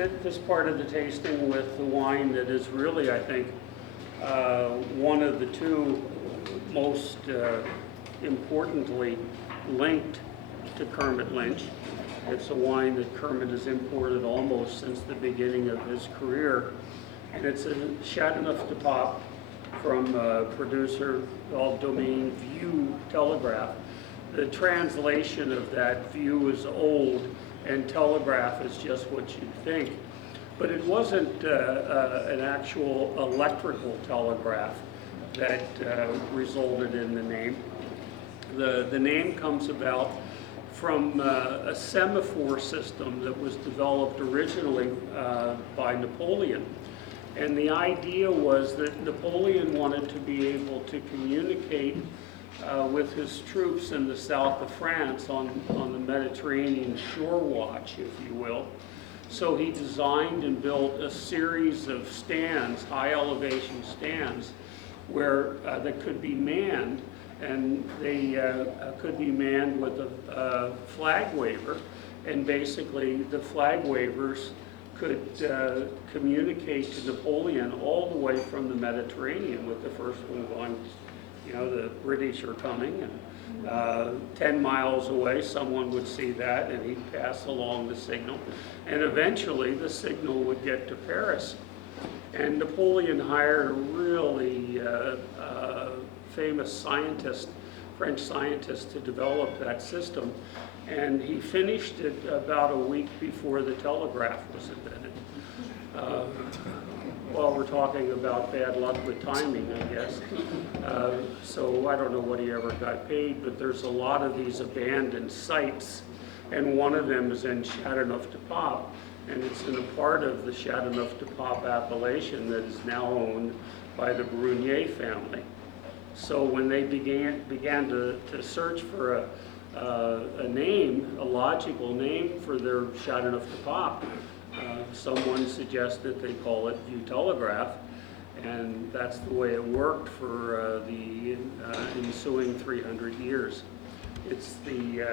This part of the tasting with the wine that is really, I think, one of the two most importantly linked to Kermit Lynch. It's a wine that Kermit has imported almost since the beginning of his career, and it's a Chateauneuf de Pape from a producer called Domaine View Telegraph. The translation of that View is old, and telegraph is just what you'd think. But it wasn't an actual electrical telegraph that resulted in the name. The name comes about from a semaphore system that was developed originally by Napoleon. And the idea was that Napoleon wanted to be able to communicate with his troops in the south of France on the Mediterranean shore watch, if you will. So he designed and built a series of stands, high elevation stands, where that could be manned, and they could be manned with a flag waver, and basically the flag wavers could communicate to Napoleon all the way from the Mediterranean, with the first one going, you know, the British are coming, and 10 miles away someone would see that and he'd pass along the signal, and eventually the signal would get to Paris. And Napoleon hired a really famous scientist, French scientist, to develop that system, and he finished it about a week before the telegraph was invented. Well, we're talking about bad luck with timing, I guess. So I don't know what he ever got paid, but there's a lot of these abandoned sites, and one of them is in Chateauneuf de Pape, and it's in a part of the Chateauneuf de Pape appellation that is now owned by the Brunier family. So when they began to search for a name, a logical name for their Chateauneuf de Pape, someone suggested they call it View Telegraph, and that's the way it worked for the ensuing 300 years. It's the